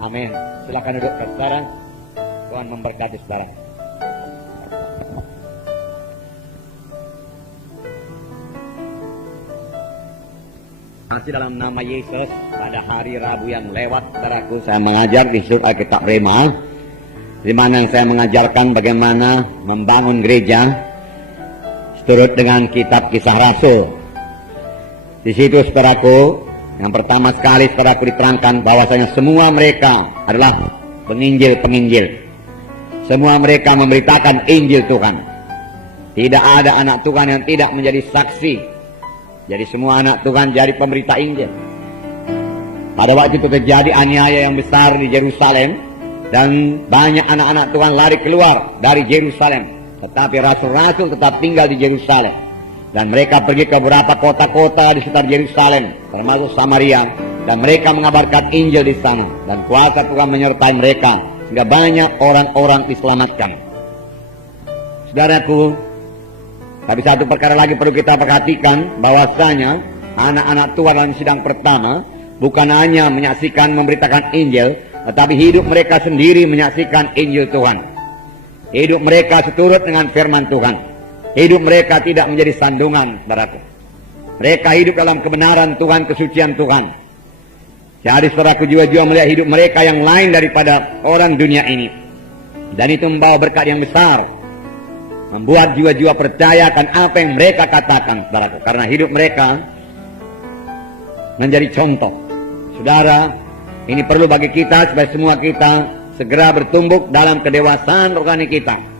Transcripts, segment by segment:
Amin. Silakan duduk saudara. Tuhan memberkati saudara. Masih dalam nama Yesus, pada hari Rabu yang lewat, saudaraku, saya mengajar di Surat Alkitab Rema, di mana saya mengajarkan bagaimana membangun gereja seturut dengan kitab Kisah Rasul. Di situ, saudaraku, yang pertama sekali saudaraku diterangkan bahwasanya semua mereka adalah penginjil-penginjil. Semua mereka memberitakan Injil Tuhan. Tidak ada anak Tuhan yang tidak menjadi saksi. Jadi semua anak Tuhan jadi pemberita Injil. Pada waktu itu terjadi aniaya yang besar di Yerusalem, dan banyak anak-anak Tuhan lari keluar dari Yerusalem. Tetapi rasul-rasul tetap tinggal di Yerusalem. Dan mereka pergi ke beberapa kota-kota di sekitar Yerusalem, termasuk Samaria. Dan mereka mengabarkan Injil di sana. Dan kuasa Tuhan menyertai mereka, sehingga banyak orang-orang diselamatkan. Saudaraku, tapi satu perkara lagi perlu kita perhatikan, bahwasanya anak-anak Tuhan dalam sidang pertama bukan hanya menyaksikan memberitakan Injil, tetapi hidup mereka sendiri menyaksikan Injil Tuhan. Hidup mereka seturut dengan firman Tuhan. Hidup mereka tidak menjadi sandungan, saudaraku. Mereka hidup dalam kebenaran Tuhan, kesucian Tuhan. Jadi saudaraku, jiwa-jiwa melihat hidup mereka yang lain daripada orang dunia ini. Dan itu membawa berkat yang besar, membuat jiwa-jiwa percaya akan apa yang mereka katakan, saudaraku. Karena hidup mereka menjadi contoh. Saudara, ini perlu bagi kita supaya semua kita segera bertumbuh dalam kedewasaan rohani kita.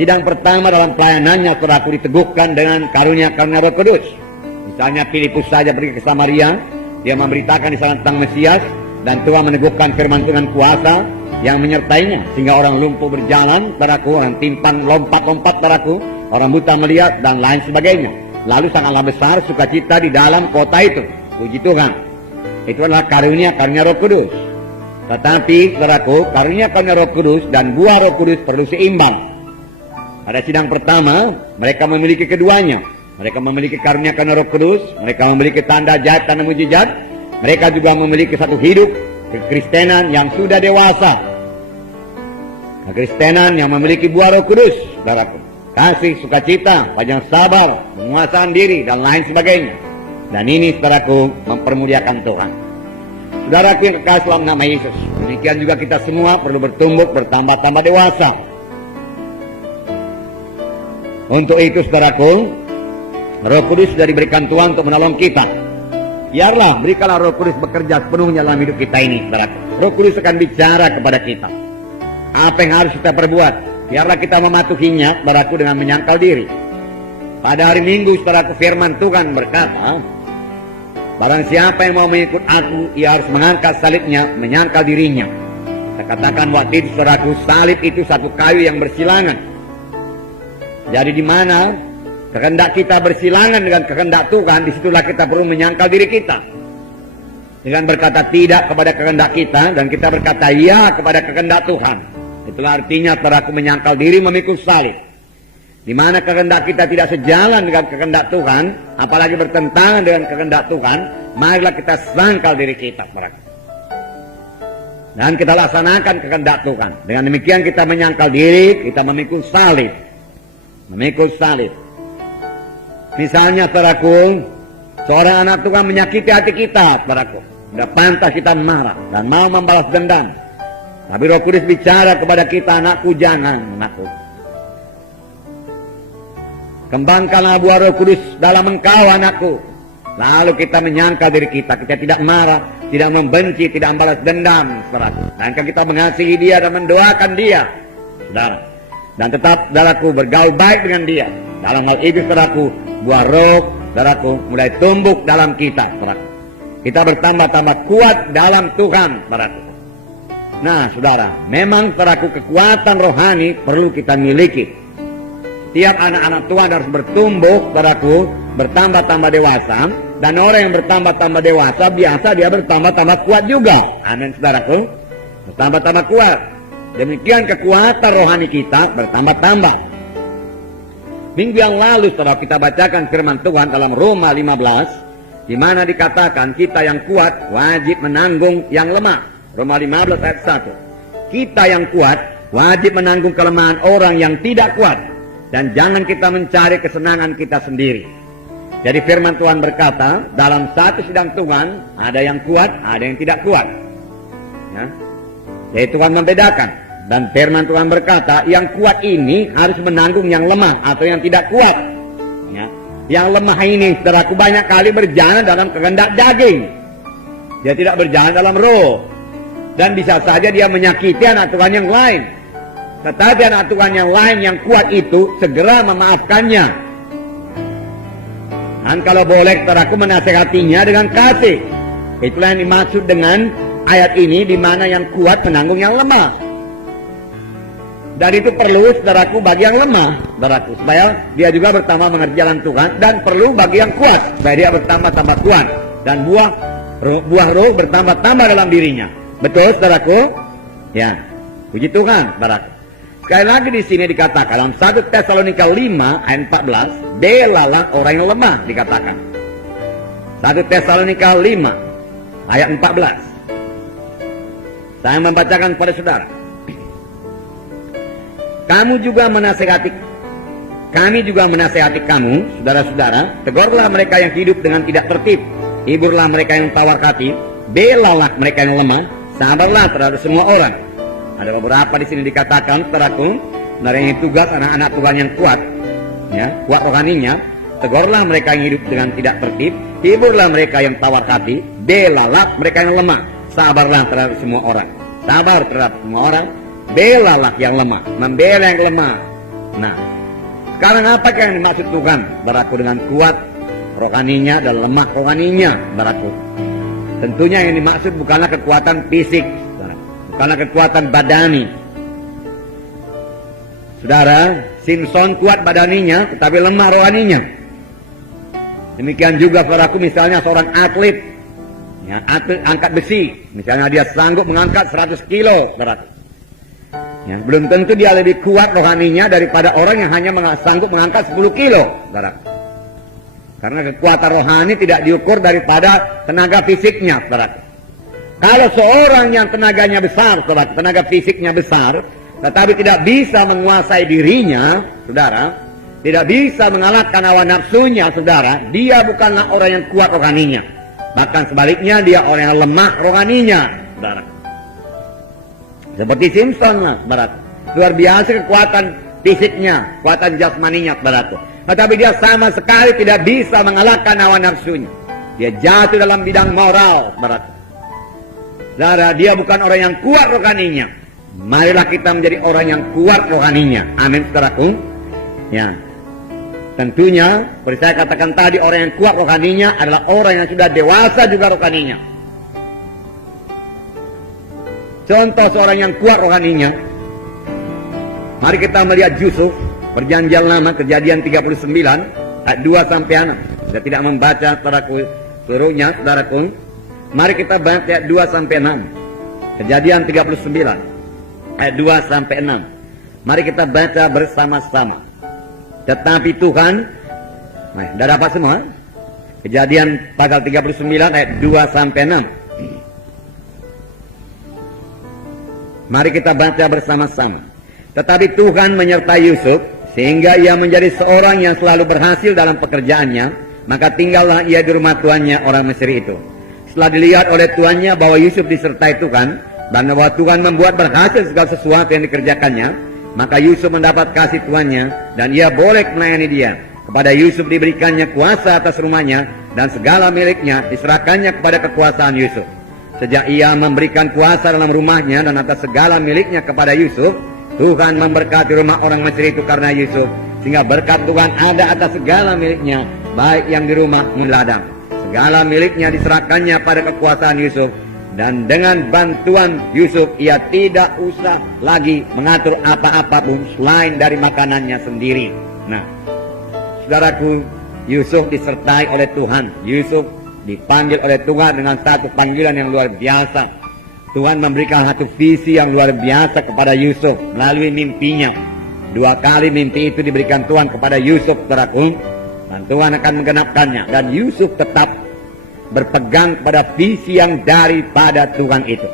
Sidang pertama dalam pelayanannya, saudaraku, diteguhkan dengan karunia-karunia Roh Kudus. Misalnya Filipus saja pergi ke Samaria, dia memberitakan di sana tentang Mesias, dan Tuhan meneguhkan firman dengan kuasa yang menyertainya, sehingga orang lumpuh berjalan, saudaraku, orang timpang lompat-lompat, saudaraku, orang buta melihat, dan lain sebagainya. Lalu sangatlah besar sukacita di dalam kota itu. Puji Tuhan. Itu adalah karunia-karunia Roh Kudus. Tetapi, saudaraku, karunia-karunia Roh Kudus dan buah Roh Kudus perlu seimbang. Pada sidang pertama, mereka memiliki keduanya. Mereka memiliki karunia-karunia Roh Kudus, mereka memiliki tanda ajaib, tanda mujizat. Mereka juga memiliki satu hidup kekristenan yang sudah dewasa. Kekristenan yang memiliki buah Roh Kudus, saudaraku. Kasih, sukacita, panjang sabar, penguasaan diri, dan lain sebagainya. Dan ini, saudaraku, mempermuliakan Tuhan. Saudaraku yang kekasih dalam nama Yesus, demikian juga kita semua perlu bertumbuh, bertambah-tambah dewasa. Untuk itu, saudaraku, Roh Kudus sudah diberikan Tuhan untuk menolong kita. Biarlah, berikanlah Roh Kudus bekerja sepenuhnya dalam hidup kita ini, saudaraku. Roh Kudus akan bicara kepada kita. Apa yang harus kita perbuat? Biarlah kita mematuhinya, saudaraku, dengan menyangkal diri. Pada hari Minggu, saudaraku, firman Tuhan berkata, barang siapa yang mau mengikut aku, ia harus mengangkat salibnya, menyangkal dirinya. Saya katakan waktu itu, saudaraku, salib itu satu kayu yang bersilangan. Jadi di mana kehendak kita bersilangan dengan kehendak Tuhan, disitulah kita perlu menyangkal diri kita. Dengan berkata tidak kepada kehendak kita, dan kita berkata ya kepada kehendak Tuhan. Itulah artinya, saudaraku, menyangkal diri memikul salib. Di mana kehendak kita tidak sejalan dengan kehendak Tuhan, apalagi bertentangan dengan kehendak Tuhan, marilah kita sangkal diri kita, saudaraku. Dan kita laksanakan kehendak Tuhan. Dengan demikian kita menyangkal diri, kita memikul salib. Memikul salib. Misalnya, saudaraku, seorang anak Tuhan menyakiti hati kita, saudaraku. Sudah pantas kita marah dan mau membalas dendam. Tapi Roh Kudus bicara kepada kita, anakku, jangan, anakku. Kembangkanlah buah Roh Kudus dalam engkau, anakku. Lalu kita menyangkal diri kita. Kita tidak marah, tidak membenci, tidak membalas dendam, saudaraku. Dan kita mengasihi dia dan mendoakan dia, saudara. Dan tetap, saudaraku, bergaul baik dengan dia. Dalam hal itu, saudaraku, buah roh, saudaraku, mulai tumbuh dalam kita, saudaraku. Kita bertambah-tambah kuat dalam Tuhan, saudaraku. Nah, saudara, memang, saudaraku, kekuatan rohani perlu kita miliki. Tiap anak-anak Tuhan harus bertumbuh, saudaraku, bertambah-tambah dewasa. Dan orang yang bertambah-tambah dewasa, biasa dia bertambah-tambah kuat juga. Amin, saudaraku. Bertambah-tambah kuat. Demikian kekuatan rohani kita bertambah-tambah. Minggu yang lalu, saudara, kita bacakan firman Tuhan dalam Roma 15, di mana dikatakan kita yang kuat wajib menanggung yang lemah. Roma 15 ayat 1. Kita yang kuat wajib menanggung kelemahan orang yang tidak kuat, dan jangan kita mencari kesenangan kita sendiri. Jadi firman Tuhan berkata, dalam satu sidang Tuhan ada yang kuat, ada yang tidak kuat. Ya. Jadi Tuhan membedakan. Dan firman Tuhan berkata, yang kuat ini harus menanggung yang lemah atau yang tidak kuat. Ya. Yang lemah ini, saudaraku, banyak kali berjalan dalam kehendak daging. Dia tidak berjalan dalam roh. Dan bisa saja dia menyakiti anak Tuhan yang lain. Tetapi anak Tuhan yang lain yang kuat itu segera memaafkannya. Dan kalau boleh, saudaraku, menasehatinya dengan kasih. Itulah yang dimaksud dengan ayat ini, di mana yang kuat menanggung yang lemah. Dan itu perlu, saudaraku, bagi yang lemah, saudaraku, supaya dia juga bertambah mengerti jalan Tuhan. Dan perlu bagi yang kuat, supaya dia bertambah-tambah kuat. Dan buah roh bertambah-tambah dalam dirinya. Betul, saudaraku? Ya, puji Tuhan, saudaraku. Sekali lagi di sini dikatakan dalam 1 Tesalonika 5 ayat 14, belalah orang yang lemah, dikatakan. 1 Tesalonika 5 ayat 14. Saya membacakan kepada saudara. Kami juga menasehati kamu, saudara-saudara, tegurlah mereka yang hidup dengan tidak tertib, hiburlah mereka yang tawar hati, belalah mereka yang lemah, sabarlah terhadap semua orang. Ada beberapa di sini dikatakan, saudaraku, melayani tugas anak-anak Tuhan yang kuat, ya, kuat rohaninya. Tegurlah mereka yang hidup dengan tidak tertib, hiburlah mereka yang tawar hati, belalah mereka yang lemah, sabarlah terhadap semua orang. Sabar terhadap semua orang, belalah yang lemah, membela yang lemah. Nah, sekarang apakah yang dimaksud Tuhan, saudaraku, dengan kuat rohaninya dan lemah rohaninya, saudaraku? Tentunya yang dimaksud bukanlah kekuatan fisik, bukanlah kekuatan badani. Saudara, Simpson kuat badaninya tetapi lemah rohaninya. Demikian juga, saudaraku, misalnya seorang atlet, ya, atlet angkat besi, misalnya dia sanggup mengangkat 100 kilo, saudaraku. Ya, belum tentu dia lebih kuat rohaninya daripada orang yang hanya sanggup mengangkat 10 kilo, saudaraku. Karena kekuatan rohani tidak diukur daripada tenaga fisiknya, saudaraku. Kalau seorang yang tenaganya besar, saudara, tenaga fisiknya besar, tetapi tidak bisa menguasai dirinya, saudara, tidak bisa mengalahkan hawa nafsunya, saudara, dia bukanlah orang yang kuat rohaninya. Bahkan sebaliknya, dia orang yang lemah rohaninya, saudara. Seperti Simpson lah, saudara. Luar biasa kekuatan fisiknya, kekuatan jasmaninya, saudara. Tetapi dia sama sekali tidak bisa mengalahkan hawa nafsunya. Dia jatuh dalam bidang moral, saudara. Saudara, dia bukan orang yang kuat rohaninya. Marilah kita menjadi orang yang kuat rohaninya. Amin, saudaraku. Ya, tentunya, seperti saya katakan tadi, orang yang kuat rohaninya adalah orang yang sudah dewasa juga rohaninya. Contoh seorang yang kuat rohaninya, mari kita melihat Yusuf, Perjanjian Lama, Kejadian 39 ayat 2 sampai 6. Saya tidak membaca, saudaraku, seluruhnya, saudaraku. Mari kita baca ayat 2 sampai 6. Kejadian 39 ayat 2 sampai 6. Mari kita baca bersama-sama. Tetapi Tuhan, sudah dapat semua? Kejadian pasal 39 ayat 2 sampai 6. Mari kita baca bersama-sama. Tetapi Tuhan menyertai Yusuf sehingga ia menjadi seorang yang selalu berhasil dalam pekerjaannya. Maka tinggallah ia di rumah tuannya orang Mesir itu. Setelah dilihat oleh tuannya bahwa Yusuf disertai Tuhan dan bahwa Tuhan membuat berhasil segala sesuatu yang dikerjakannya, maka Yusuf mendapat kasih tuannya dan ia boleh melayani dia. Kepada Yusuf diberikannya kuasa atas rumahnya dan segala miliknya diserahkannya kepada kekuasaan Yusuf. Sejak ia memberikan kuasa dalam rumahnya dan atas segala miliknya kepada Yusuf, Tuhan memberkati rumah orang Mesir itu karena Yusuf, sehingga berkat Tuhan ada atas segala miliknya, baik yang di rumah maupun di ladang. Segala miliknya diserahkannya pada kekuasaan Yusuf, dan dengan bantuan Yusuf ia tidak usah lagi mengatur apa-apa pun selain dari makanannya sendiri. Nah, saudaraku, Yusuf disertai oleh Tuhan. Yusuf dipanggil oleh Tuhan dengan satu panggilan yang luar biasa. Tuhan memberikan satu visi yang luar biasa kepada Yusuf melalui mimpinya. 2 kali mimpi itu diberikan Tuhan kepada Yusuf, saudaraku, dan Tuhan akan menggenapkannya. Dan Yusuf tetap berpegang pada visi yang daripada Tuhan itu.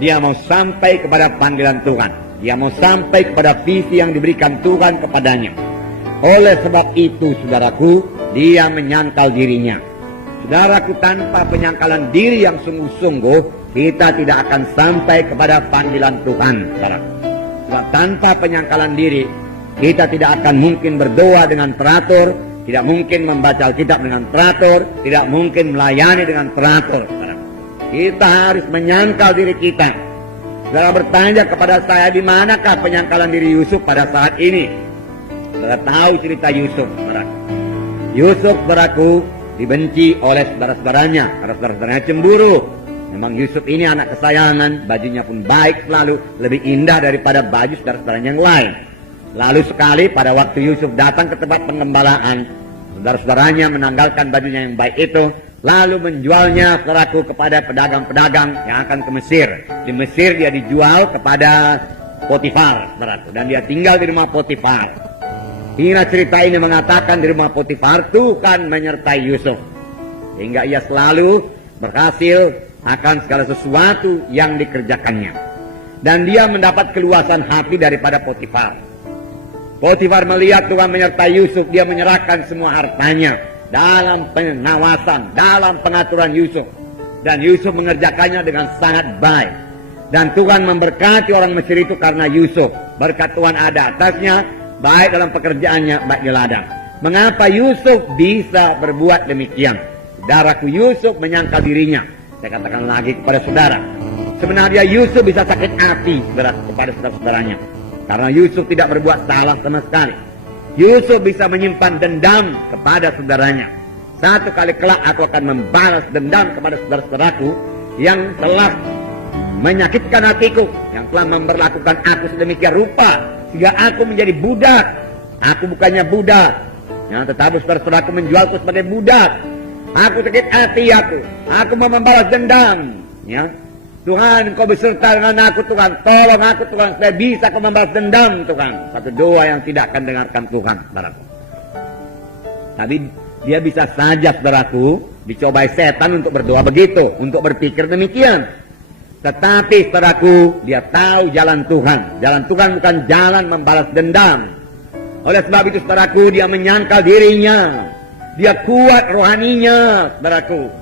Dia mau sampai kepada panggilan Tuhan. Dia mau sampai kepada visi yang diberikan Tuhan kepadanya. Oleh sebab itu, saudaraku, dia menyangkal dirinya. Saudaraku, tanpa penyangkalan diri yang sungguh-sungguh, kita tidak akan sampai kepada panggilan Tuhan, saudaraku. Sebab tanpa penyangkalan diri, kita tidak akan mungkin berdoa dengan teratur, tidak mungkin membaca Alkitab dengan teratur, tidak mungkin melayani dengan teratur, saudaraku. Kita harus menyangkal diri kita. Saudara bertanya kepada saya, di manakah penyangkalan diri Yusuf pada saat ini? Saudara tahu cerita Yusuf, saudaraku. Yusuf, saudaraku, dibenci oleh saudara-saudaranya karena saudara-saudaranya cemburu. Memang Yusuf ini anak kesayangan, bajunya pun baik selalu, lebih indah daripada baju saudara-saudaranya yang lain. Lalu sekali pada waktu Yusuf datang ke tempat pengembalaan, saudara-saudaranya menanggalkan bajunya yang baik itu, lalu menjualnya, saudaraku, kepada pedagang-pedagang yang akan ke Mesir. Di Mesir dia dijual kepada Potifar, saudaraku, dan dia tinggal di rumah Potifar. Hingga cerita ini mengatakan di rumah Potifar Tuhan menyertai Yusuf, hingga ia selalu berhasil akan segala sesuatu yang dikerjakannya. Dan dia mendapat keluasan hati daripada Potifar. Potifar melihat Tuhan menyertai Yusuf, dia menyerahkan semua hartanya dalam pengawasan, dalam pengaturan Yusuf. Dan Yusuf mengerjakannya dengan sangat baik. Dan Tuhan memberkati orang Mesir itu karena Yusuf. Berkat Tuhan ada atasnya, baik dalam pekerjaannya, baik di ladang. Mengapa Yusuf bisa berbuat demikian? Saudaraku, Yusuf menyangkal dirinya. Saya katakan lagi kepada saudara, sebenarnya Yusuf bisa sakit hati kepada saudara-saudaranya, karena Yusuf tidak berbuat salah sama sekali. Yusuf bisa menyimpan dendam kepada saudaranya. Satu kali kelak aku akan membalas dendam kepada saudara-saudaraku yang telah menyakitkan hatiku, yang telah memperlakukan aku sedemikian rupa sehingga aku menjadi budak. Aku bukannya budak, ya, tetapi saudara-saudaraku menjualku sebagai budak. Aku sakit hati aku mau membalas dendam, ya. Tuhan, Kau beserta dengan aku, Tuhan. Tolong aku, Tuhan, supaya bisa Kau membalas dendam, Tuhan. Satu doa yang tidak akan dengarkan Tuhan, saudaraku. Tapi dia bisa saja, saudaraku, dicobai setan untuk berdoa begitu, untuk berpikir demikian. Tetapi, saudaraku, dia tahu jalan Tuhan. Jalan Tuhan bukan jalan membalas dendam. Oleh sebab itu, saudaraku, dia menyangkal dirinya. Dia kuat rohaninya, saudaraku.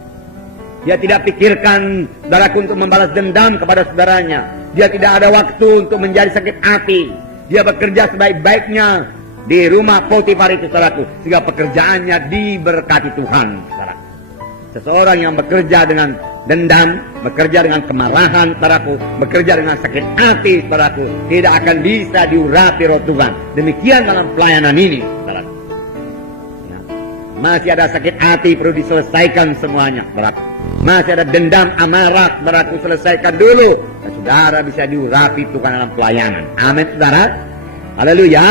Dia tidak pikirkan, saudaraku, untuk membalas dendam kepada saudaranya. Dia tidak ada waktu untuk menjadi sakit hati. Dia bekerja sebaik-baiknya di rumah Potifar itu, saudaraku, sehingga pekerjaannya diberkati Tuhan, saudaraku. Seseorang yang bekerja dengan dendam, bekerja dengan kemarahan, saudaraku, bekerja dengan sakit hati, saudaraku, tidak akan bisa diurapi roh Tuhan. Demikian dalam pelayanan ini, saudaraku. Masih ada sakit hati perlu diselesaikan semuanya, saudaraku. Masih ada dendam, amarah, saudaraku, selesaikan dulu. Dan saudara bisa diurapi Tuhan dalam pelayanan. Amin, saudara. Haleluya.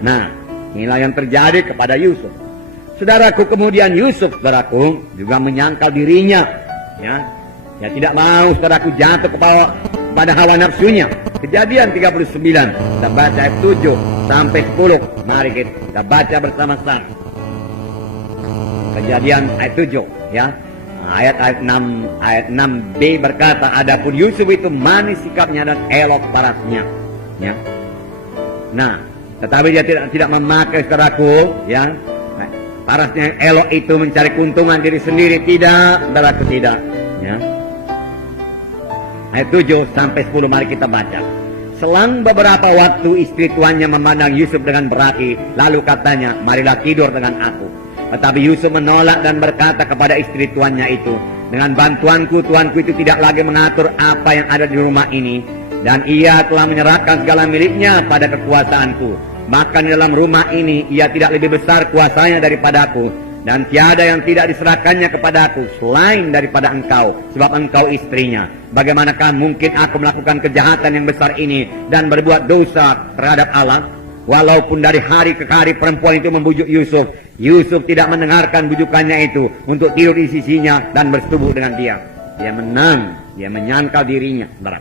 Nah, inilah yang terjadi kepada Yusuf. Saudaraku, kemudian Yusuf, saudaraku, juga menyangkal dirinya. Ya tidak mau, saudaraku, jatuh kepada hawa nafsunya. Kejadian 39, kita baca ayat 7 sampai 10. Mari kita baca bersama-sama. Kejadian ayat 7, ya. Ayat 6b berkata, adapun Yusuf itu manis sikapnya dan elok parasnya, ya. Nah, tetapi dia tidak memakai, saudaraku, ya. Parasnya yang elok itu mencari keuntungan diri sendiri, tidak, saudaraku, tidak, ya. Ayat 7 sampai 10 mari kita baca. Selang beberapa waktu istri tuannya memandang Yusuf dengan berahi, lalu katanya, marilah tidur dengan aku. Tetapi Yusuf menolak dan berkata kepada istri tuannya itu, dengan bantuanku, tuanku itu tidak lagi mengatur apa yang ada di rumah ini, dan ia telah menyerahkan segala miliknya pada kekuasaanku. Bahkan di dalam rumah ini ia tidak lebih besar kuasanya daripadaku, dan tiada yang tidak diserahkannya kepadaku selain daripada engkau, sebab engkau istrinya. Bagaimanakah mungkin aku melakukan kejahatan yang besar ini dan berbuat dosa terhadap Allah? Walaupun dari hari ke hari perempuan itu membujuk Yusuf, Yusuf tidak mendengarkan bujukannya itu untuk tidur di sisinya dan bersetubuh dengan dia. Dia menang, dia menyangkal dirinya, saudara.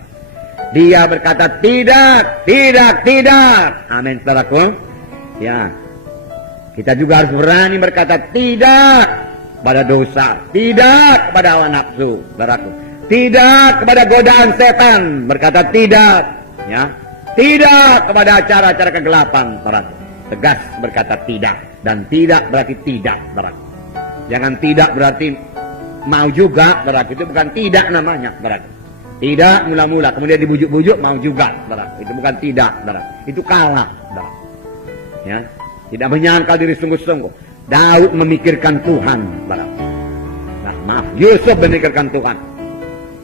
Dia berkata tidak, tidak, tidak. Amin, saudaraku. Ya, kita juga harus berani berkata tidak pada dosa, tidak pada hawa nafsu, saudaraku. Tidak kepada godaan setan, berkata tidak. Ya, tidak kepada acara-acara kegelapan, saudaraku. Tegas berkata tidak, dan tidak berarti tidak, saudaraku. Jangan tidak berarti mau juga, saudaraku. Itu bukan tidak namanya, saudaraku. Tidak mula-mula, kemudian dibujuk-bujuk mau juga, saudaraku. Itu bukan tidak, saudaraku. Itu kalah, saudaraku. Ya, tidak menyangkal diri sungguh-sungguh. Daud memikirkan Tuhan, saudaraku. Nah, maaf, Yusuf memikirkan Tuhan.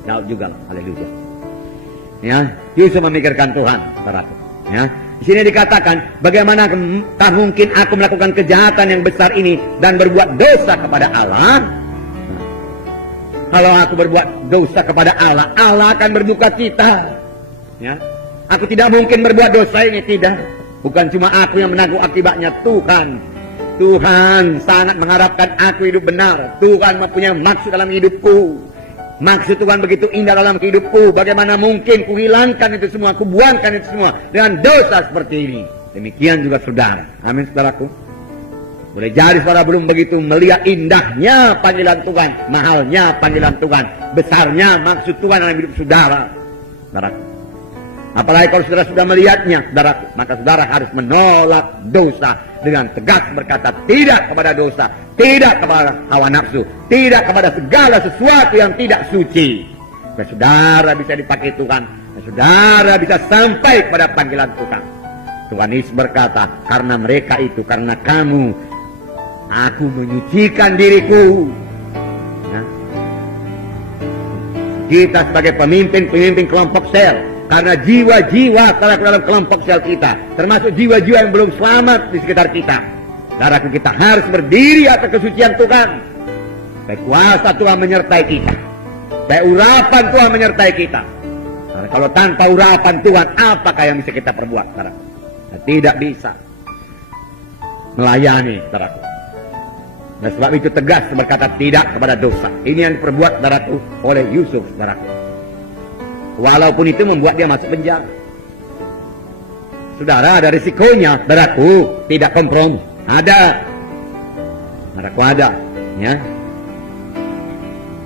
Daud juga, haleluya. Ya, Yusuf memikirkan Tuhan, saudaraku. Ya, di sini dikatakan, bagaimanakah mungkin aku melakukan kejahatan yang besar ini dan berbuat dosa kepada Allah? Nah, kalau aku berbuat dosa kepada Allah, Allah akan berduka cita. Ya, aku tidak mungkin berbuat dosa ini, tidak. Bukan cuma aku yang menanggung akibatnya, Tuhan. Tuhan sangat mengharapkan aku hidup benar. Tuhan mempunyai maksud dalam hidupku. Maksud Tuhan begitu indah dalam hidupku. Bagaimana mungkin kuhilangkan itu semua, kubuangkan itu semua dengan dosa seperti ini. Demikian juga saudara. Amin, saudaraku. Boleh jadi saudara belum begitu melihat indahnya panggilan Tuhan, mahalnya panggilan Tuhan, besarnya maksud Tuhan dalam hidup saudara, saudaraku. Apalagi kalau saudara sudah melihatnya, saudaraku, maka saudara harus menolak dosa dengan tegas berkata tidak kepada dosa, tidak kepada hawa nafsu, tidak kepada segala sesuatu yang tidak suci. Dan saudara bisa dipakai Tuhan, dan saudara bisa sampai kepada panggilan Tuhan. Tuhan Yesus berkata, karena mereka itu, karena kamu, aku menyucikan diriku. Nah, kita sebagai pemimpin kelompok sel, karena jiwa-jiwa dalam kelompok sel kita, termasuk jiwa-jiwa yang belum selamat di sekitar kita, saudaraku, kita harus berdiri atas kesucian Tuhan. Supaya kuasa Tuhan menyertai kita, supaya urapan Tuhan menyertai kita. Karena kalau tanpa urapan Tuhan, apakah yang bisa kita perbuat, saudaraku? Kita tidak bisa melayani, saudaraku. Dan sebab itu tegas berkata tidak kepada dosa. Ini yang diperbuat, saudaraku, oleh Yusuf, saudaraku. Walaupun itu membuat dia masuk penjara. Saudara, ada risikonya, saudaraku, tidak kompromi. Ada. Saudaraku, ada. Ya.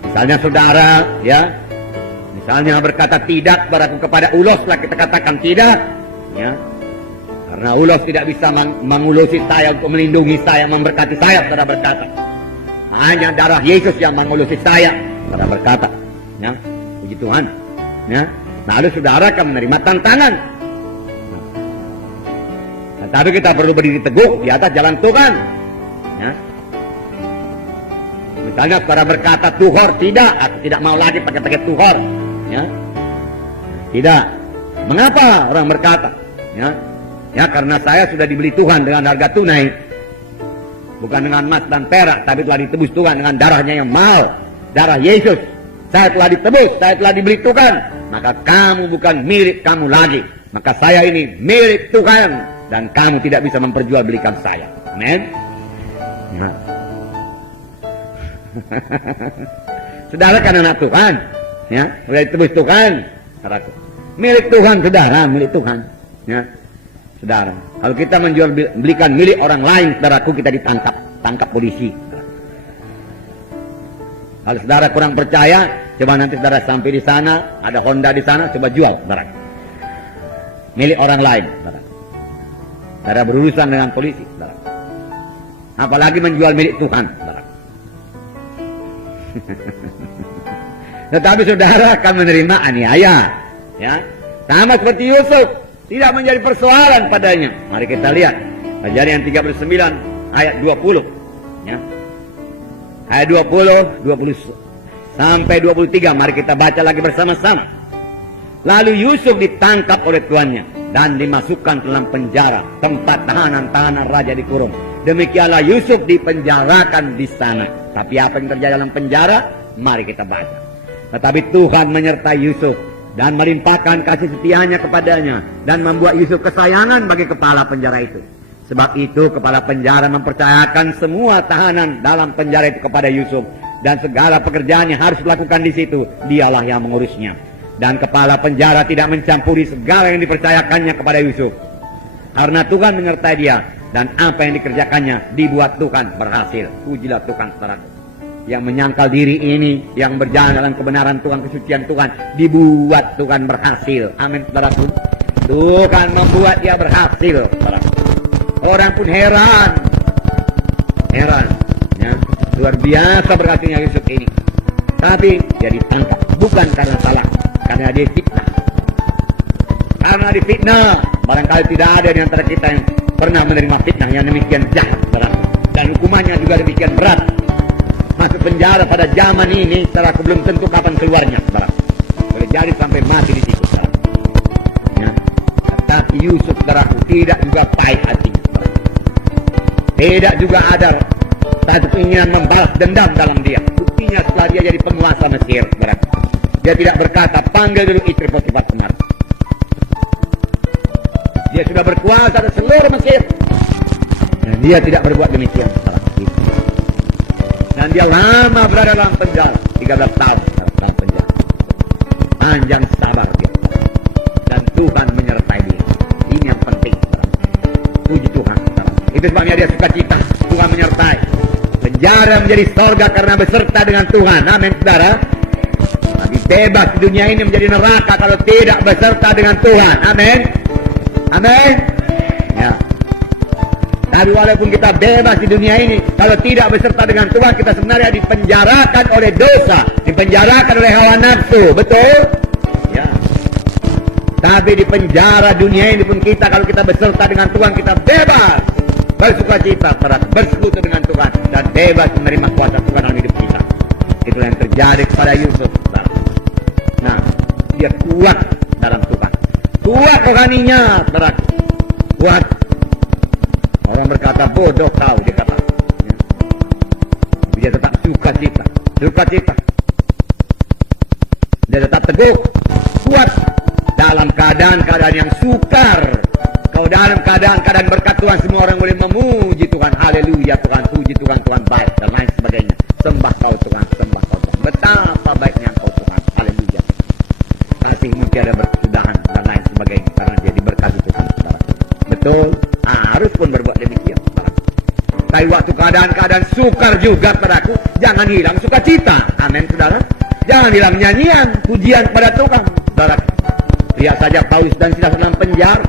Misalnya saudara, ya. Misalnya berkata tidak, saudaraku, kepada ulos lah kita katakan tidak. Ya. Karena ulos tidak bisa mengulusi saya untuk melindungi saya, memberkati saya, saudara berkata. Hanya darah Yesus yang mengulusi saya, saudara berkata. Ya. Puji Tuhan. Ya, lalu saudara akan menerima tantangan. Nah, tapi kita perlu berdiri teguh di atas jalan Tuhan. Ya. Misalnya saudara berkata tuhor, tidak, aku tidak mau lagi pakai tuhor. Ya. Tidak. Mengapa orang berkata? Ya. Ya, karena saya sudah dibeli Tuhan dengan harga tunai, bukan dengan emas dan perak, tapi telah ditebus Tuhan dengan darahnya yang mahal, darah Yesus. Saya telah ditebus, saya telah dibeli Tuhan. Maka kamu bukan milik kamu lagi. Maka saya ini milik Tuhan. Dan kamu tidak bisa memperjualbelikan saya. Amin. Nah. Saudara kan anak Tuhan. Ya, sudah ditebus Tuhan. Saudaraku. Milik Tuhan, saudara, milik Tuhan. Ya. Saudara, kalau kita menjual belikan milik orang lain, saudaraku, kita ditangkap, tangkap polisi. Kalau saudara kurang percaya, coba nanti saudara sampai di sana, ada Honda di sana, coba jual, saudara. Milik orang lain, saudara. Saudara berurusan dengan polisi, saudara. Apalagi menjual milik Tuhan, saudara. Tetapi saudara akan menerima aniaya, ya. Sama seperti Yusuf, tidak menjadi persoalan padanya. Mari kita lihat Kejadian 39 ayat 20, ya. Ayat 20 sampai 23, mari kita baca lagi bersama-sama. Lalu Yusuf ditangkap oleh tuannya dan dimasukkan ke dalam penjara, tempat tahanan raja dikurung. Demikianlah Yusuf dipenjarakan di sana. Tapi apa yang terjadi dalam penjara? Mari kita baca. Tetapi Tuhan menyertai Yusuf dan melimpahkan kasih setianya kepadanya dan membuat Yusuf kesayangan bagi kepala penjara itu. Sebab itu kepala penjara mempercayakan semua tahanan dalam penjara itu kepada Yusuf, dan segala pekerjaan yang harus dilakukan di situ dialah yang mengurusnya. Dan kepala penjara tidak mencampuri segala yang dipercayakannya kepada Yusuf, karena Tuhan menyertai dia, dan apa yang dikerjakannya dibuat Tuhan berhasil. Pujilah Tuhan, saudaraku. yang menyangkal diri ini, yang berjalan dalam kebenaran Tuhan, kesucian Tuhan, dibuat Tuhan berhasil. Amin, saudaraku. Tuhan membuat dia berhasil, saudaraku. Orang pun heran, ya. Luar biasa berhasilnya Yusuf ini. Tapi dia ditangkap, bukan karena salah, karena dia fitnah. Karena difitnah, barangkali tidak ada di antara kita yang pernah menerima fitnah yang demikian jahat, saudaraku. Dan hukumannya juga demikian berat. Masuk penjara pada zaman ini, saudaraku, belum tentu kapan keluarnya, saudaraku. Boleh jadi sampai mati di situ, saudaraku. Ya. Tetapi Yusuf, saudaraku, tidak juga pahit hatinya, saudaraku. Tidak juga ada satu keinginan membalas dendam dalam dia. Buktinya setelah dia jadi penguasa Mesir, saudaraku, dia tidak berkata, panggil dulu istri Potifar benar. Dia sudah berkuasa di seluruh Mesir. Dan dia tidak berbuat demikian, saudaraku. Dan dia lama berada dalam penjara, 13 tahun dalam penjara. Panjang sabar dia. Dan Tuhan menyertai dia. Ini yang penting, saudara. Puji Tuhan, saudara. Itu sebabnya dia suka cita, Tuhan menyertai. Penjara menjadi surga karena beserta dengan Tuhan. Amin, saudara. Tapi bebas di dunia ini menjadi neraka kalau tidak beserta dengan Tuhan. Amin. Amin. Ya. Tapi walaupun kita bebas di dunia ini, kalau tidak beserta dengan Tuhan, kita sebenarnya dipenjarakan oleh dosa, dipenjarakan oleh hawa nafsu, betul? Ya. Tapi di penjara dunia ini pun kita, kalau kita beserta dengan Tuhan, kita bebas bersukacita, bersekutu dengan Tuhan, dan bebas menerima kuasa Tuhan dalam hidup kita. Itulah yang terjadi kepada Yusuf. Nah, dia kuat dalam Tuhan, kuat rohaninya, kuat. Orang berkata bodoh kau, dia kata. Ya. Dia tetap sukacita. Dia tetap teguh, kuat dalam keadaan-keadaan yang sukar. Kalau dalam keadaan-keadaan berkat Tuhan, semua orang boleh memuji Tuhan. Haleluya Tuhan, puji Tuhan, Tuhan baik, dan lain sebagainya. Sembah kau Tuhan, sembah kau Tuhan. Betapa baiknya kau Tuhan. Haleluya. Kasihmu tiada berkesudahan, dan lain sebagainya. Karena dia diberkati Tuhan, saudara. Betul. Harus pun berbuat demikian, saudaraku. Tapi waktu keadaan-keadaan sukar juga, saudaraku, jangan hilang sukacita. Amin, saudara. Jangan hilang nyanyian, pujian kepada Tuhan, saudaraku. Lihat saja Paulus dan Silas dalam penjara,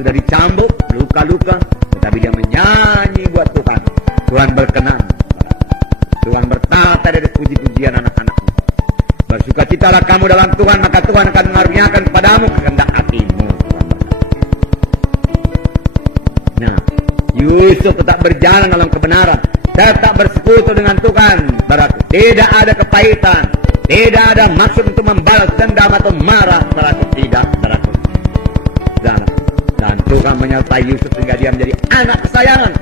sudah dicambuk, luka-luka, tetapi dia menyanyi buat Tuhan. Tuhan berkenan, saudaraku. Tuhan bertata dari puji-pujian anak-anakmu. Bersukacitalah kamu dalam Tuhan, maka Tuhan akan mengaruniakan kepadamu kehendak hatimu. Nah, Yusuf tetap berjalan dalam kebenaran, tetap bersekutu dengan Tuhan. Berarti tidak ada kepahitan, tidak ada maksud untuk membalas dendam atau marah. Berarti tidak, berarti. Dan Tuhan menyertai Yusuf sehingga dia menjadi anak kesayangan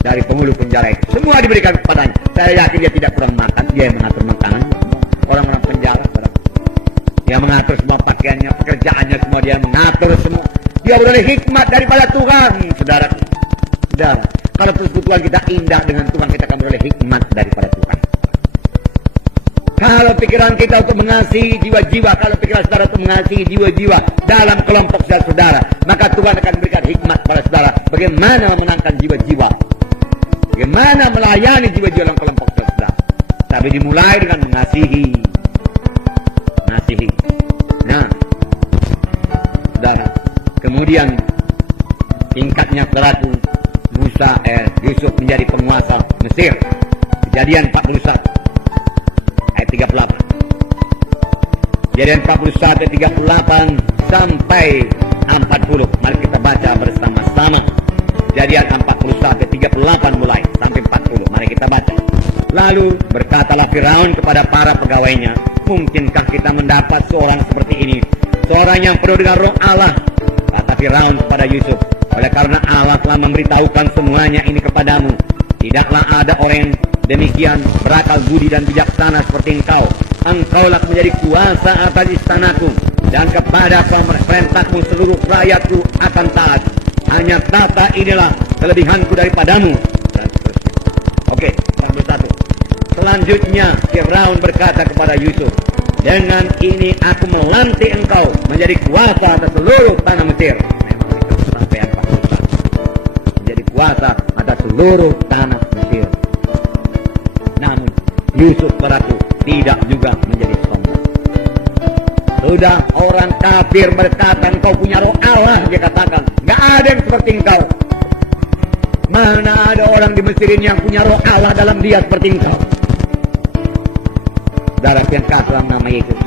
dari penghulu penjara itu. Semua diberikan kepadanya. Saya yakin dia tidak kurang makan, dia yang mengatur makanan. Orang-orang penjara, berarti. Dia mengatur semua pakaiannya, pekerjaannya, semua dia mengatur semua. Dia beroleh hikmat daripada Tuhan, saudara. Saudara, kalau persekutuan kita indah dengan Tuhan, kita akan beroleh hikmat daripada Tuhan. Kalau pikiran kita untuk mengasihi jiwa-jiwa, kalau pikiran saudara untuk mengasihi jiwa-jiwa dalam kelompok saudara, maka Tuhan akan berikan hikmat kepada saudara. Bagaimana memenangkan jiwa-jiwa, bagaimana melayani jiwa-jiwa dalam kelompok saudara. Tapi dimulai dengan mengasihi. Nah, saudara. Kemudian tingkatnya, saudaraku, Yusuf menjadi penguasa Mesir. Kejadian 41 ayat 38. Kejadian 41 ayat 38 sampai 40. Mari kita baca bersama-sama. Kejadian 41 ayat 38 mulai sampai 40. Mari kita baca. Lalu berkatalah Firaun kepada para pegawainya, mungkinkah kita mendapat seorang seperti ini, seorang yang penuh dengan roh Allah? Kata Firaun kepada Yusuf, oleh karena Allah telah memberitahukan semuanya ini kepadamu, tidaklah ada orang yang demikian berakal budi dan bijaksana seperti engkau. Engkaulah menjadi kuasa atas istanaku, dan kepada perintahmu seluruh rakyatku akan taat. Hanya tata inilah kelebihanku daripadamu. Dan seterusnya. Oke, yang bersatu. Selanjutnya Firaun berkata kepada Yusuf, dengan ini aku melantik engkau menjadi kuasa atas seluruh tanah Mesir. Sampai 41. Menjadi kuasa atas seluruh tanah Mesir. Nah, Yusuf saudaraku tidak juga menjadi sombong. Sudah orang kafir berkata engkau punya roh Allah, dia katakan gak ada yang seperti engkau. Mana ada orang di Mesir ini yang punya roh Allah dalam dia seperti engkau. Saudara yang kasih dalam nama Yesus,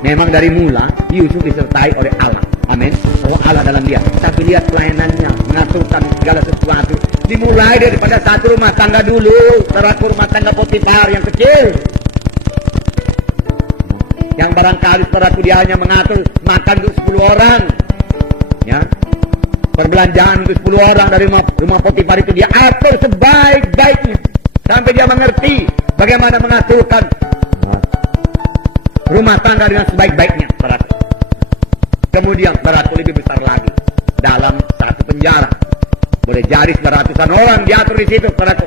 memang dari mula Yusuf disertai oleh Allah. Amin. Roh Allah dalam dia. Tapi lihat pelayanannya, mengaturkan segala sesuatu. Dimulai daripada satu rumah tangga dulu, terakhir rumah tangga Potifar yang kecil. Yang barangkali saudaraku dia hanya mengatur makan untuk 10 orang. Ya. Perbelanjaan untuk 10 orang dari rumah Potifar itu dia atur sebaik-baiknya. Sampai dia mengerti bagaimana mengaturkan rumah tangga dengan sebaik-baiknya, saudaraku. Kemudian saudaraku lebih besar lagi, dalam satu penjara. Boleh jadi ratusan orang diatur di situ, saudaraku.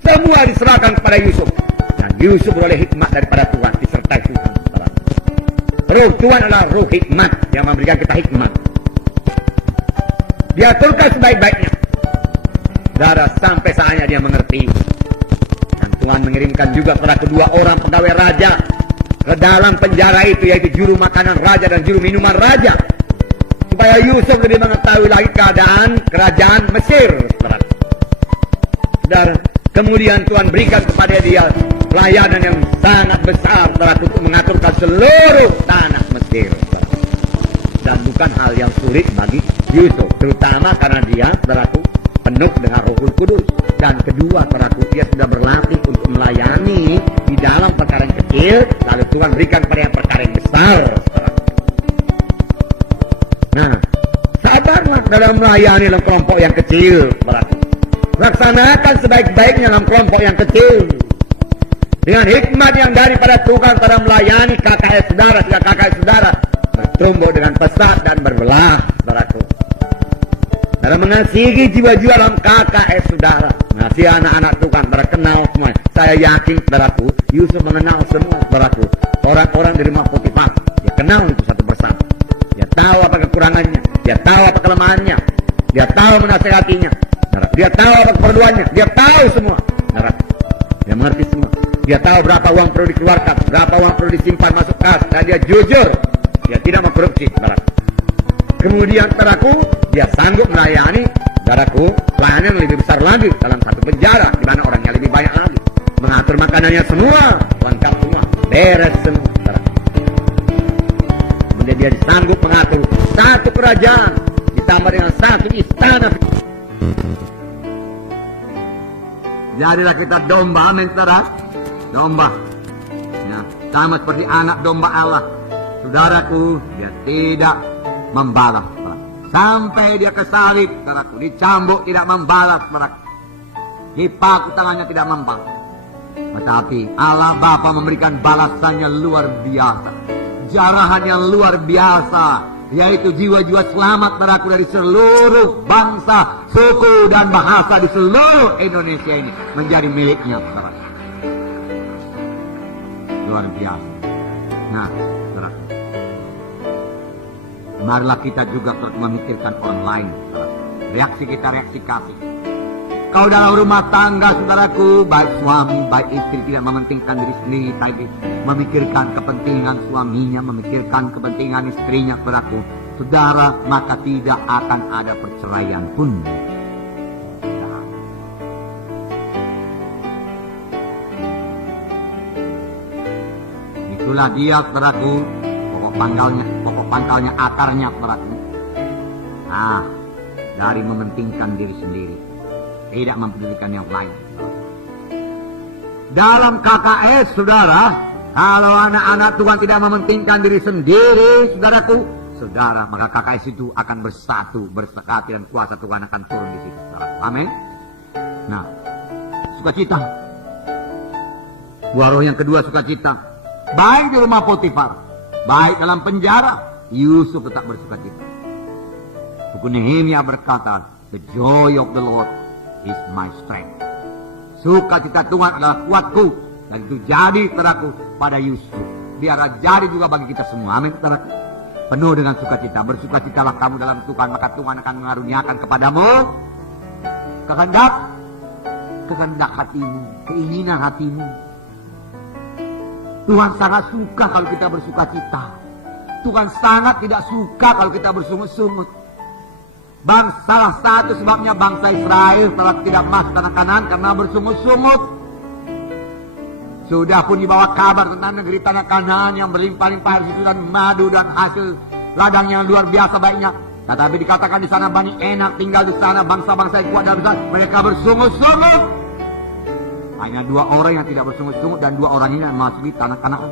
Semua diserahkan kepada Yusuf. Dan Yusuf beroleh hikmat daripada Tuhan, disertai Tuhan, saudaraku. Roh Tuhan adalah roh hikmat yang memberikan kita hikmat. Diaturkan sebaik-baiknya. Saudara, sampai saatnya dia mengerti. Dan Tuhan mengirimkan juga pada kedua orang pegawai raja ke dalam penjara itu, yaitu juru makanan raja dan juru minuman raja, supaya Yusuf lebih mengetahui lagi keadaan kerajaan Mesir. Dan kemudian Tuhan berikan kepada dia pelayanan yang sangat besar untuk mengaturkan seluruh tanah Mesir. Dan bukan hal yang sulit bagi Yusuf, terutama karena dia penuh dengan Roh Kudus. Dan kedua, dia sudah berlatih untuk melayani di dalam perkara yang kecil, lalu Tuhan berikan pada yang perkara yang besar. Nah, sabarlah dalam melayani dalam kelompok yang kecil. Laksanakan sebaik-baiknya dalam kelompok yang kecil. Dengan hikmat yang daripada Tuhan pada melayani KKS saudara, sehingga KKS saudara bertumbuh dengan pesat dan berbelah, saudaraku. Dalam mengasihi jiwa-jiwa dalam KKS saudara, mengasihi anak-anak Tuhan, berkenal semua. Saya yakin, saudaraku, Yusuf mengenal semua, saudaraku. Orang-orang dari rumah Potifar, dia kenal itu satu persatu. Dia tahu apa kekurangannya, dia tahu apa kelemahannya, dia tahu menasihatinya, dia tahu apa keperluannya, dia tahu semua, saudaraku. Dia mengerti semua. Dia tahu berapa uang perlu dikeluarkan, berapa uang perlu disimpan masuk kas, dan dia jujur, dia tidak mengkorupsi, saudaraku. Kemudian, saudaraku, dia sanggup melayani, saudaraku, pelayanan lebih besar lagi dalam satu penjara, di mana orangnya lebih banyak lagi. Mengatur makanannya semua, lengkap semua, beres semua, saudaraku. Kemudian dia sanggup mengatur satu kerajaan, ditambah dengan satu istana. Jadilah kita domba, amin, saudara. Domba. Ya, sama seperti anak domba Allah. Saudaraku, dia tidak membalas. Sampai dia ke salib, saudaraku, dicambuk tidak membalas, saudaraku. Dipaku tangannya tidak membalas. Tetapi Allah Bapa memberikan balasannya luar biasa. Jarahannya luar biasa, yaitu jiwa-jiwa selamat, saudaraku, dari seluruh bangsa, suku dan bahasa di seluruh Indonesia ini menjadi miliknya, saudaraku. Luar biasa. Nah, saudaraku, marilah kita juga memikirkan orang lain, saudaraku. Reaksi kita reaksi kasih. Kau dalam rumah tangga, saudaraku, baik suami, baik istri, tidak mementingkan diri sendiri, tapi memikirkan kepentingan suaminya, memikirkan kepentingan istrinya, saudaraku. Saudara, maka tidak akan ada perceraian pun. Itulah dia, saudaraku, pokok pangkalnya, akarnya, saudaraku. Nah, dari mementingkan diri sendiri, tidak mempedulikan yang lain. Dalam KKS, saudara, kalau anak-anak Tuhan tidak mementingkan diri sendiri, saudaraku, saudara, maka KKS itu akan bersatu, bersekati, dan kuasa Tuhan akan turun di situ, saudaraku. Amin. Nah, sukacita. Buah roh yang kedua, sukacita. Baik di rumah Potifar, baik dalam penjara, Yusuf tetap bersukacita. Buku Nehemia berkata, "The joy of the Lord is my strength." Sukacita Tuhan adalah kuatku. Dan itu jadi, saudaraku, pada Yusuf. Biarlah jadi juga bagi kita semua. Amin, saudaraku. Penuh dengan sukacita. Bersukacitalah kamu dalam Tuhan, maka Tuhan akan mengaruniakan kepadamu kehendak hatimu, keinginan hatimu. Tuhan sangat suka kalau kita bersuka cita. Tuhan sangat tidak suka kalau kita bersungut-sungut. Salah satu sebabnya bangsa Israel telah tidak masuk tanah Kanaan karena bersungut-sungut. Sudah pun dibawa kabar tentang negeri tanah Kanaan yang berlimpah-limpah susu dan madu dan hasil ladang yang luar biasa baiknya. Tetapi dikatakan di sana Bani Enak tinggal di sana, bangsa-bangsa yang kuat dan besar, mereka bersungut-sungut. Hanya 2 orang yang tidak bersungut-sungut dan 2 orang ini yang masuk di tanah Kanaan.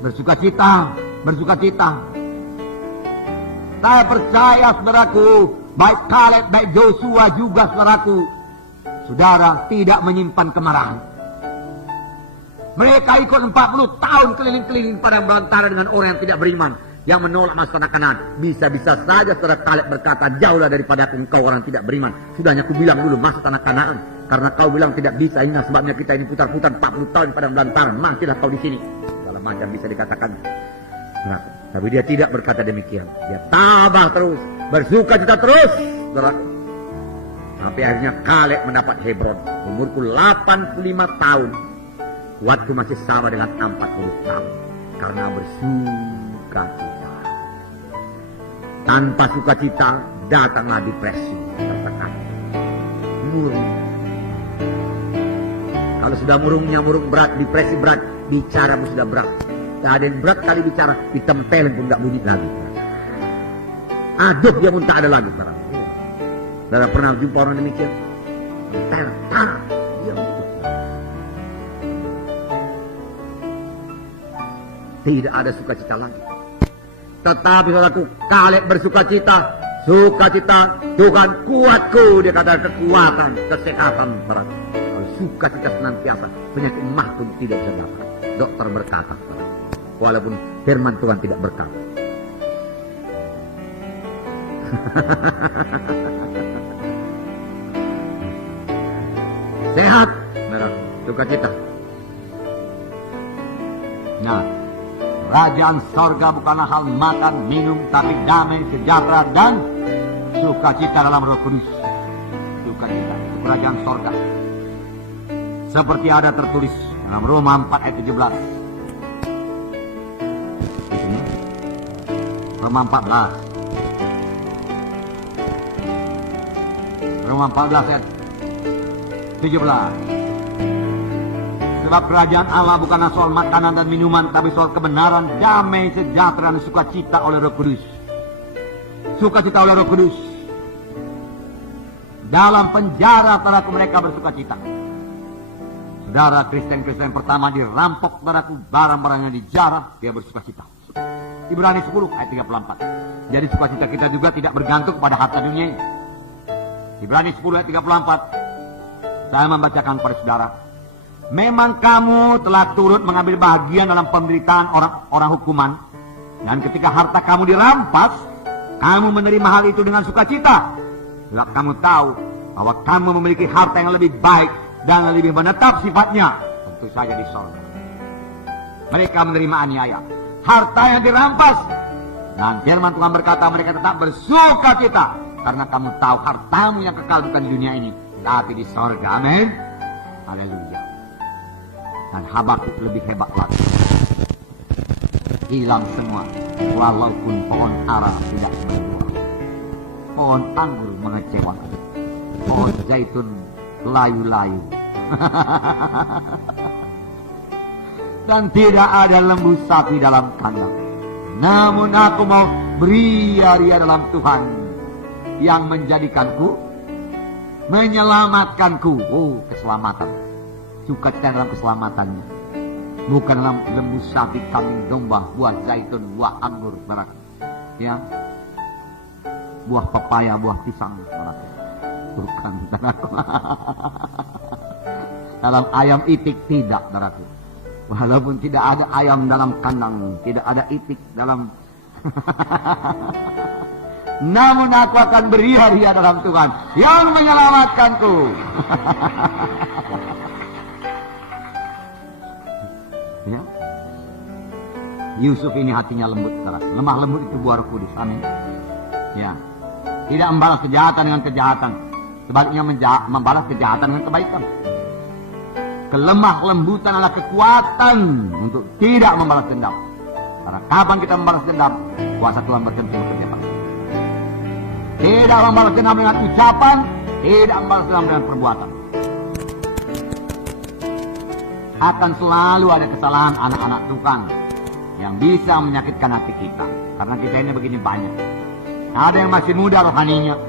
Bersukacita, bersukacita. Saya percaya saudaraku, baik Kaleb, baik Joshua juga saudaraku, saudara tidak menyimpan kemarahan. Mereka ikut 40 tahun keliling-keliling pada belantara dengan orang yang tidak beriman, yang menolak masuk tanah Kanaan. Bisa-bisa saja saudara Kaleb berkata, jauhlah daripada engkau orang tidak beriman. Sudahnya aku bilang dulu masuk tanah Kanaan, karena kau bilang tidak bisa. Inilah sebabnya kita ini putar-putar 40 tahun pada belantara. Matilah kau di sini. Segala macam bisa dikatakan. Nah, tapi dia tidak berkata demikian. Dia tabah terus, bersuka cita terus, saudara. Sampai akhirnya Kaleb mendapat Hebron. Umurku 85 tahun. Waktu masih sama dengan 40 tahun. Karena bersuka cita. Tanpa sukacita datanglah depresi, tertekan, murung. Kalau sudah murungnya murung berat, depresi berat, bicara pun sudah berat. Tak ada yang berat kali bicara, ditempelin pun tak bunyi lagi. Aduk dia pun tak ada lagi. Saudara pernah jumpa orang demikian? Tempel, dia tidak ada sukacita lagi. Tetapi saudaraku, Kaleb bersukacita, sukacita Tuhan kuatku, dia kata kekuatan, kesehatan. Kalau sukacita senantiasa, penyakit mah pun tidak bisa dapat. Dokter berkata, walaupun firman Tuhan tidak berkata. Sehat, sukacita. Nah, kerajaan sorga bukanlah hal makan, minum, tapi damai, sejahtera, dan sukacita dalam Roh Kudus. Sukacita, itu kerajaan sorga. Seperti ada tertulis dalam Roma 4 ayat 17. Di sini, Roma 14. Roma 14 ayat 17. Sebab kerajaan Allah bukanlah soal makanan dan minuman, tapi soal kebenaran, damai, sejahtera, dan sukacita oleh Roh Kudus. Sukacita oleh Roh Kudus. Dalam penjara saudaraku mereka bersukacita. Saudara Kristen-Kristen pertama dirampok saudaraku, barang-barangnya dijarah, dia bersukacita. Ibrani 10 ayat 34. Jadi sukacita kita juga tidak bergantung pada harta dunia ini. Ibrani 10 ayat 34. Saya membacakan pada saudara. Memang kamu telah turut mengambil bagian dalam penderitaan orang hukuman. Dan ketika harta kamu dirampas, kamu menerima hal itu dengan sukacita. Sebab kamu tahu bahwa kamu memiliki harta yang lebih baik dan lebih menetap sifatnya. Tentu saja di sorga. Mereka menerima aniaya. Harta yang dirampas. Dan firman Tuhan berkata mereka tetap bersukacita. Karena kamu tahu hartamu yang kekal bukan di dunia ini, tapi di sorga. Amin. Haleluya. Dan Habakuk lebih hebat lagi. Hilang semua, walaupun pohon ara tidak berbuah. Pohon anggur mengecewakan. Pohon zaitun layu-layu. Dan tidak ada lembu sapi dalam kandang. Namun aku mau beria-ria dalam Tuhan yang menjadikanku, menyelamatkanku. Oh, keselamatan. Sukacita dalam keselamatannya. Bukan dalam lembu sapi, kambing domba, buah zaitun, buah anggur, barak. Ya. Buah pepaya, buah pisang, barak. Bukan, saudaraku. Dalam ayam itik tidak, saudaraku. Walaupun tidak ada ayam dalam kandang, tidak ada itik dalam. Namun aku akan beria-ria dalam Tuhan yang menyelamatkanku. Ya. Yusuf ini hatinya lembut, saudara. Lemah lembut itu buah Roh Kudus. Amin. Ya. Tidak membalas kejahatan dengan kejahatan. Sebaliknya membalas kejahatan dengan kebaikan. Kelemah lembutan adalah kekuatan untuk tidak membalas dendam. Karena kapan kita membalas dendam, kuasa Tuhan berhenti bekerja bakti. Tidak membalas dendam dengan ucapan, tidak membalas dendam dengan perbuatan. Akan selalu ada kesalahan anak-anak Tuhan yang bisa menyakitkan hati kita. Karena kita ini begini banyak. Ada yang masih muda rohaninya,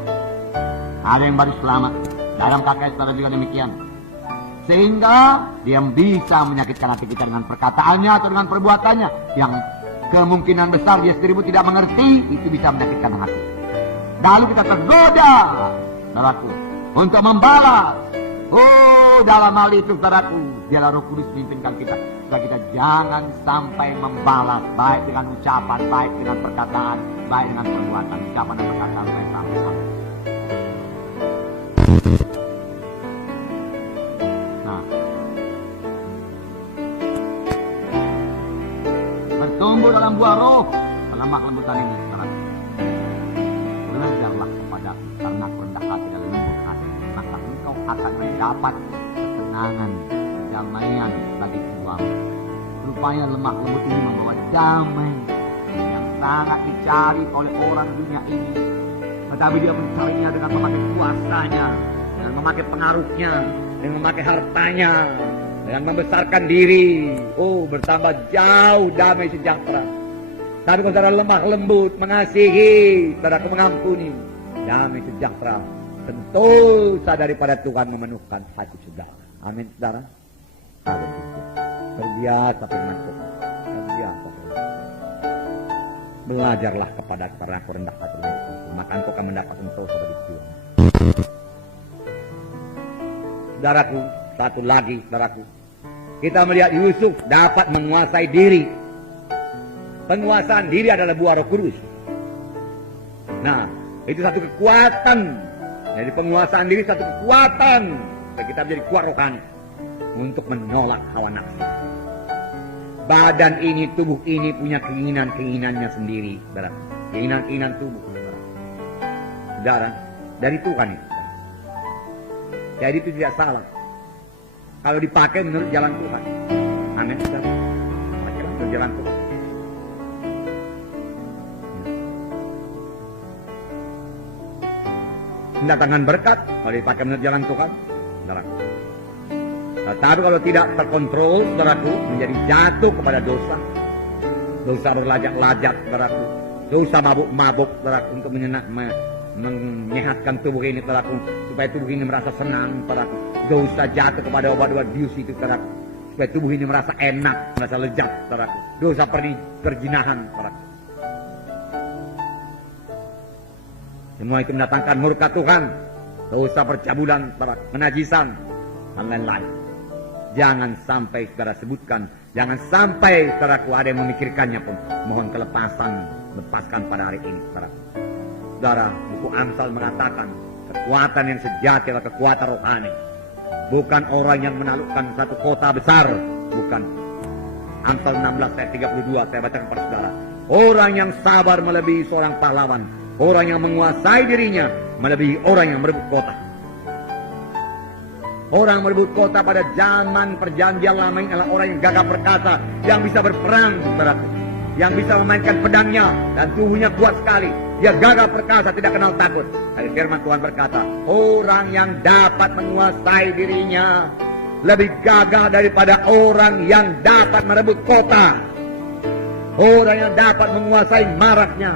ada yang baru selamat. Dalam kakek saudara juga demikian. Sehingga dia bisa menyakitkan hati kita dengan perkataannya atau dengan perbuatannya. Yang kemungkinan besar dia sendiri pun tidak mengerti, itu bisa menyakitkan hati. Lalu kita tergoda, saudaraku, untuk membalas. Oh, dalam hal itu, saudaraku, dialah Roh Kudus memimpinkan kita. Supaya kita jangan sampai membalas, baik dengan ucapan, baik dengan perkataan, baik dengan perbuatan. Ucapan dan perkataan baik sama-sama. Nah, bertumbuh dalam buah roh, lemah lembutan ini, saudaraku. Belajarlah kepada karena rendah hati dan lembut hati, maka engkau akan mendapat ketenangan, kedamaian bagi jiwamu. Rupanya lemah lembut ini membawa damai yang sangat dicari oleh orang dunia ini. Tetapi dia mencarinya dengan memakai kuasanya, dengan memakai pengaruhnya, dengan memakai hartanya, dengan membesarkan diri. Oh, bertambah jauh damai sejahtera. Tapi kalau saudara lemah lembut, mengasihi, saudara mengampuni, damai sejahtera sentosa daripada Tuhan memenuhkan hati saudara. Amin, saudara. Haleluya. Terbiasa firman Tuhan. Terbiasa firman Tuhan. Belajarlah kepada para rendah hati, maka engkau akan mendapat sentosa bagi Tuhan. Saudaraku, satu lagi, saudaraku. Kita melihat Yusuf dapat menguasai diri. Penguasaan diri adalah buah Roh Kudus. Nah, itu satu kekuatan. Jadi penguasaan diri satu kekuatan. Supaya kita menjadi kuat rohani. Untuk menolak hawa nafsu. Badan ini, tubuh ini punya keinginan-keinginannya sendiri. Keinginan-keinginan tubuh. Saudara, dari Tuhan itu. Jadi itu tidak salah. Kalau dipakai menurut jalan Tuhan. Amin. Pakai menurut jalan Tuhan. Mendatangkan berkat kalau dipakai menurut jalan Tuhan, saudaraku. Tetapi kalau tidak terkontrol, saudaraku, menjadi jatuh kepada dosa. Dosa berlajak-lajak, saudaraku. Dosa mabuk-mabuk, saudaraku, untuk menyehatkan tubuh ini, saudaraku. Supaya tubuh ini merasa senang, saudaraku. Dosa jatuh kepada obat-obat bius itu, saudaraku. Supaya tubuh ini merasa enak, merasa lezat, saudaraku. Dosa perjinahan, saudaraku. Semua itu mendatangkan murka Tuhan. Dosa percabulan, penajisan, dan lain-lain. Jangan sampai saudara sebutkan. Jangan sampai saudaraku ada yang memikirkannya pun. Mohon kelepasan. Lepaskan pada hari ini, saudaraku. Saudara, buku Amsal mengatakan kekuatan yang sejati adalah kekuatan rohani. Bukan orang yang menaklukkan satu kota besar. Bukan. Amsal 16 ayat 32 saya bacakan kepada saudara. Orang yang sabar melebihi seorang pahlawan. Orang yang menguasai dirinya melebihi orang yang merebut kota. Orang merebut kota pada zaman perjanjian lama ini adalah orang yang gagah perkasa, yang bisa berperang, saudaraku, yang bisa memainkan pedangnya dan tubuhnya kuat sekali. Dia gagah perkasa, tidak kenal takut. Dari firman Tuhan berkata, orang yang dapat menguasai dirinya lebih gagah daripada orang yang dapat merebut kota. Orang yang dapat menguasai marahnya,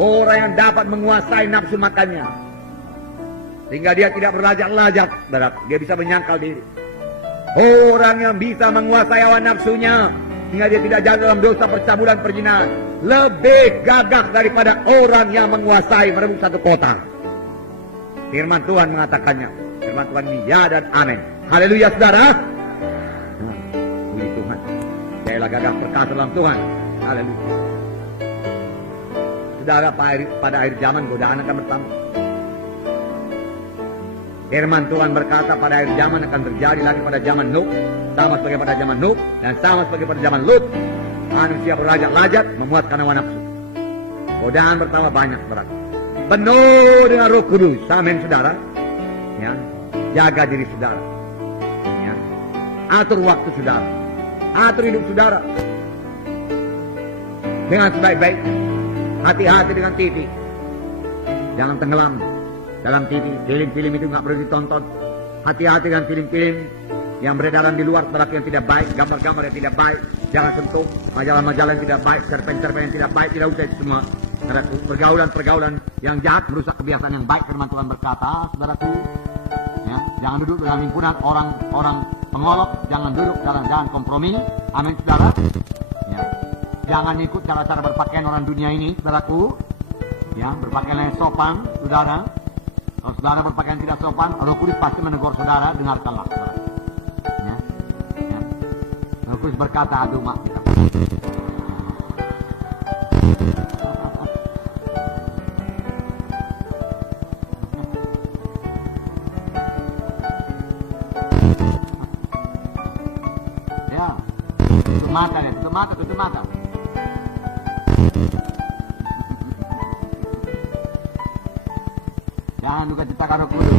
orang yang dapat menguasai nafsu makannya, sehingga dia tidak berlajak-lajak, dia bisa menyangkal diri. Orang yang bisa menguasai hawa nafsunya, sehingga dia tidak jatuh dalam dosa percabulan perzinahan, lebih gagah daripada orang yang menguasai merebut satu kota. Firman Tuhan mengatakannya. Firman Tuhan ini ya dan amin. Haleluya, saudara. Puji Tuhan. Jadilah gagah perkasa dalam Tuhan. Haleluya. Saudara, pada akhir zaman godaan akan bertambah. Firman Tuhan berkata pada akhir zaman akan terjadi lagi pada zaman Nuh, sama seperti pada zaman Nuh dan sama seperti pada zaman Lut. Manusia berlajak-lajak memuaskan hawa nafsu. Godaan bertambah banyak, saudara. Penuh dengan Roh Kudus. Amin, saudara. Ya, jaga diri saudara. Ya. Atur waktu saudara. Atur hidup saudara. Dengan sebaik-baik. Hati-hati dengan TV. Jangan tenggelam dalam TV. Film-film itu nggak perlu ditonton. Hati-hati dengan film-film yang beredaran di luar, saudara, yang tidak baik, gambar-gambar yang tidak baik. Jangan sentuh majalah-majalah yang tidak baik, cerpen-cerpen yang tidak baik, tidak usah itu semua. Saudaraku, pergaulan-pergaulan yang jahat merusak kebiasaan yang baik. Firman Tuhan berkata, saudaraku, ya, jangan duduk dalam himpunan orang-orang pengolok, jangan duduk jangan kompromi. Amin, saudara. Ya. Jangan ikut cara-cara berpakaian orang dunia ini, saudaraku. Ya, berpakaian yang sopan, saudara. Kalau saudara berpakaian tidak sopan, Roh Kudus pasti menegur saudara, dengarkanlah, saudara. Ya. Ya. Roh Kudus berkata, aduh mak kita. Ya, tutup mata ya, tutup mata. Jangan juga ciptakan Roh Kudus.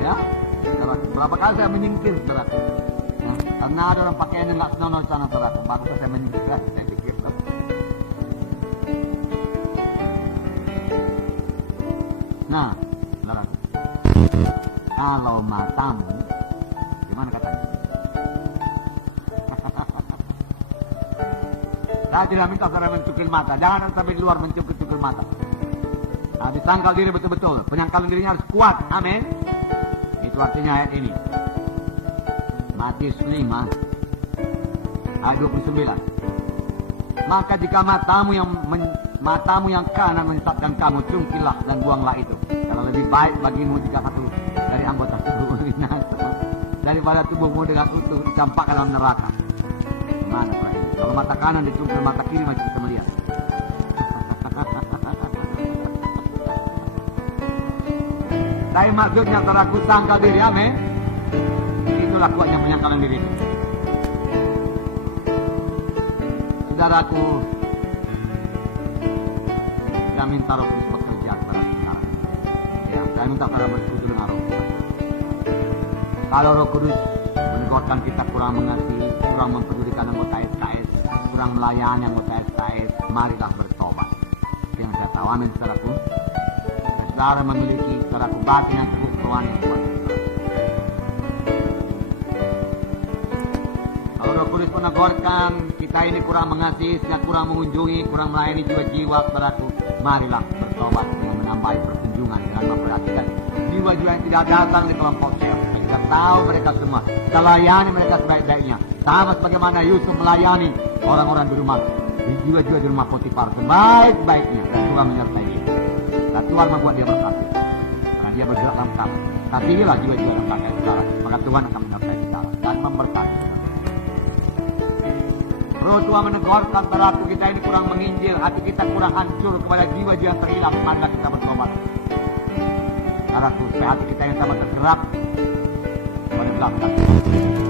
Ya, berapa kali saya menyingkir, saudara. Karena ada orang pakaian yang nggak senonoh di sana, saudara. Baru saya menyingkir, saya pikir. Nah, saudara, kalau matamu, gimana katanya? Saya tidak minta saudara mencukil mata, jangan sampai di luar mencukil mata. Nah, disangkal diri betul-betul, penyangkalan dirinya harus kuat, amin. Itu artinya ayat ini. Matius 5 ayat 29. Maka jika matamu yang kanan menyesatkan kamu, cungkilah dan buanglah itu. Kalau lebih baik bagimu jika satu dari anggota tubuhmu binasa daripada tubuhmu dengan utuh dicampakkan dalam neraka. Mana Pak ini? Kalau mata kanan dicungkil, mata kiri masih bisa melihat. Tapi maksudnya saudaraku sangkal diri, amin. Itulah kuatnya penyangkalan diri. Saudaraku, saya minta Roh Kudus bekerja kepada saudara. Ya, saya minta saudara bersekutu dengan Roh Kudus. Kalau Roh Kudus menegurkan kita kurang mengasihi, kurang mempedulikan anggota SKS, kurang melayani anggota SKS, marilah bertobat. Yang saya tahu, amin saudaraku. Saudara memiliki saudaraku batin yang cukup, rohani yang kuat. Kalau Roh Kudus menegurkan kita ini kurang mengasihi, kurang mengunjungi, kurang melayani jiwa-jiwa, saudaraku, marilah bertobat dengan menambahi perkunjungan dengan memperhatikan jiwa-jiwa yang tidak datang di kelompok sel. Kita tahu mereka semua, kita layani mereka sebaik-baiknya. Sama sebagaimana Yusuf melayani orang-orang di rumah, jiwa-jiwa di rumah Potifar sebaik-baiknya, dan Tuhan menyertai dia. Dan Tuhan membuat dia berkati, karena dia bergerak dalam kasih. Kasihilah jiwa-jiwa yang pakai saudara, maka Tuhan akan menyertai saudara dan memberkati. Roh Tuhan menegurkan saudaraku, kita ini kurang menginjil, hati kita kurang hancur kepada jiwa-jiwa yang terhilang, maka kita bertobat. Saudaraku, supaya hati kita yang sama tergerak pada belakang.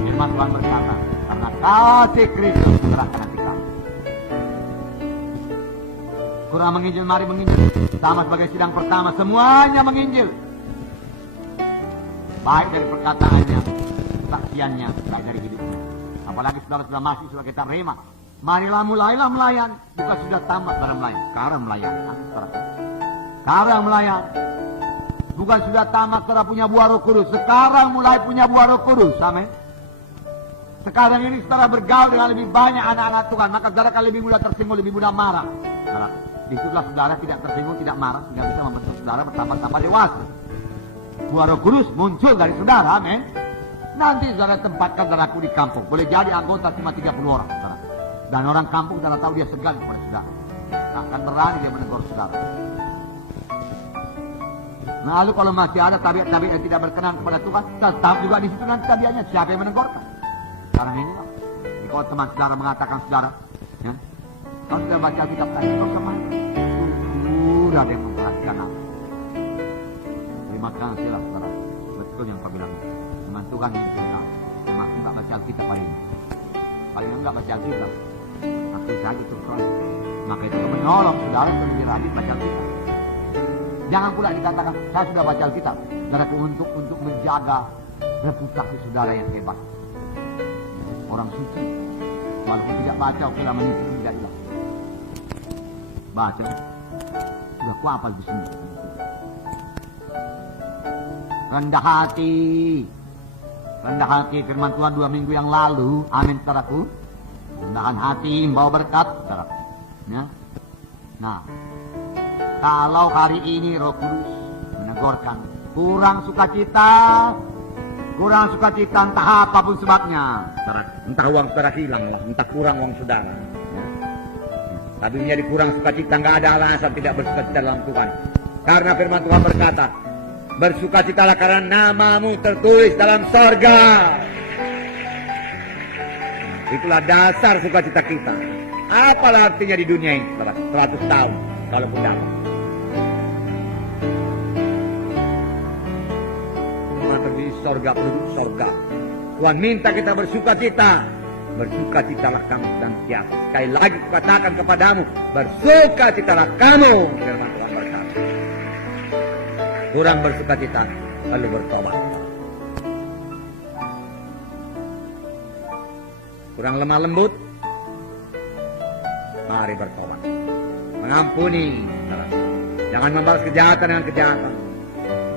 Firman Tuhan berkata, karena kasih Kristus menggerakkan hati kami. Kurang menginjil, mari menginjil. Sama sebagai sidang pertama, semuanya menginjil. Baik dari perkataannya, kesaksiannya, baik dari hidupnya. Apalagi saudara-saudara masih sudah kita terima. Marilah mulailah melayan. Bukan sudah tamat dalam melayan. Sekarang melayan. Sekarang melayan. Bukan sudah tamat saudara punya buah Roh Kudus. Sekarang mulai punya buah Roh Kudus. Amin. Sekarang ini saudara bergaul dengan lebih banyak anak-anak Tuhan. Maka saudara akan lebih mudah tersinggung, lebih mudah marah. Saudara, disitulah saudara tidak tersinggung, tidak marah. Tidak bisa membentuk saudara bertambah-tambah dewasa. Buah Roh Kudus muncul dari saudara. Amin. Nanti saudara tempatkan saudaraku di kampung. Boleh jadi anggota cuma 30 orang. Saudara. Dan orang kampung saudara tahu dia segan kepada saudara. Tak akan berani dia menegur saudara. Nah, lalu kalau masih ada tabiat-tabiat yang tidak berkenan kepada Tuhan, tetap juga di situ nanti tabiatnya. Siapa yang menegurkan? Sekarang ini lah. Jadi kalau teman saudara mengatakan saudara, ya, kalau sudah baca kitab tadi, kau sama sudah ada yang memperhatikan aku. Terima kasih lah saudara. Betul yang kau bilang. Teman Tuhan. Tuhan yang kita. Aku nggak baca Alkitab paling enggak baca Alkitab. Aku saja terus. Maka itu menolong saudara lebih rajin baca Alkitab. Jangan pula dikatakan saya sudah baca Alkitab, saudaraku, untuk menjaga reputasi saudara yang hebat. Orang suci, walaupun tidak baca, okelah menipu tidak hilang. Baca, sudah kuapal di sini. Rendah hati firman Tuhan 2 minggu yang lalu, amin saudaraku. Rendahan hati membawa berkat, saudaraku. Ya. Nah, kalau hari ini Roh Kudus menegurkan kurang sukacita entah apapun sebabnya, Entah uang saudara hilang lah, entah kurang uang saudara. Ya. Tapi menjadi kurang sukacita, nggak ada alasan tidak bersukacita dalam Tuhan. Karena firman Tuhan berkata, bersukacitalah karena namamu tertulis dalam sorga. Itulah dasar sukacita kita. Apalah artinya di dunia ini, 100 tahun, kalaupun dapat. Di sorga, penduduk sorga. Tuhan minta kita bersukacita. Bersukacitalah kamu senantiasa. Sekali lagi katakan kepadamu, bersukacitalah kamu. Firman Tuhan berkata. Kurang bersukacita, lalu bertobat. Kurang lemah lembut, mari bertobat. Mengampuni. Jangan membalas kejahatan dengan kejahatan.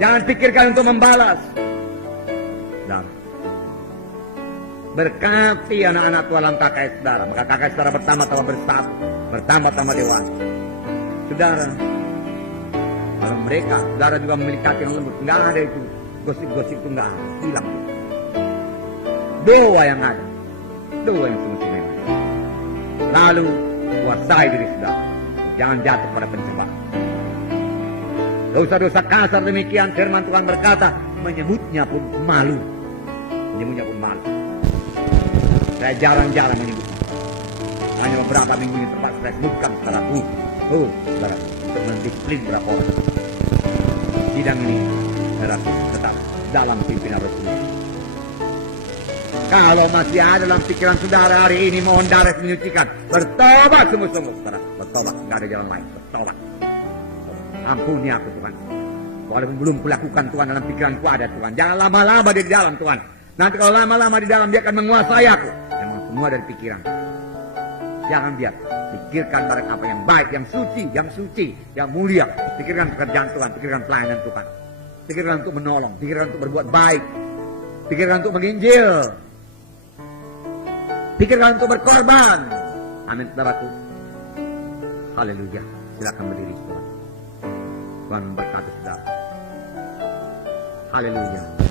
Jangan pikirkan untuk membalas. Dan berkati anak-anak Tuhan dalam kakak saudara. Maka kakak saudara bertambah-tambah bersatu, bertambah-tambah dewasa. Saudara, kalau mereka, saudara juga memiliki hati yang lembut, nggak ada itu gosip-gosip itu, nggak ada, hilang. Doa yang ada, doa yang sungguh-sungguh. Lalu kuasai diri saudara, jangan jatuh pada pencobaan. Dosa-dosa kasar demikian, firman Tuhan berkata, menyebutnya pun malu. Menyebutnya pun malu. Saya jarang-jarang menyebutnya. Hanya beberapa minggu ini tempat saya sebutkan saudaraku. Saudara, untuk mendisiplin berapa orang. Sidang ini, saudara, tetap dalam pimpinan Rasul. Kalau masih ada dalam pikiran saudara hari ini, mohon darah menyucikan. Bertobat sungguh-sungguh, saudara. Bertobat, nggak ada jalan lain. Bertobat. Ampuni aku Tuhan. Walaupun belum kulakukan Tuhan, dalam pikiranku ada Tuhan. Jangan lama-lama di dalam Tuhan. Nanti kalau lama-lama di dalam, dia akan menguasai aku. Memang semua dari pikiran. Jangan biar. Pikirkan barang apa yang baik, yang suci, yang mulia. Pikirkan pekerjaan Tuhan, pikirkan pelayanan Tuhan. Pikirkan untuk menolong, pikirkan untuk berbuat baik. Pikirkan untuk menginjil. Pikirkan untuk berkorban. Amin, saudaraku. Haleluya. Silakan berdiri, Tuhan. Tuhan memberkati saudara. Haleluya.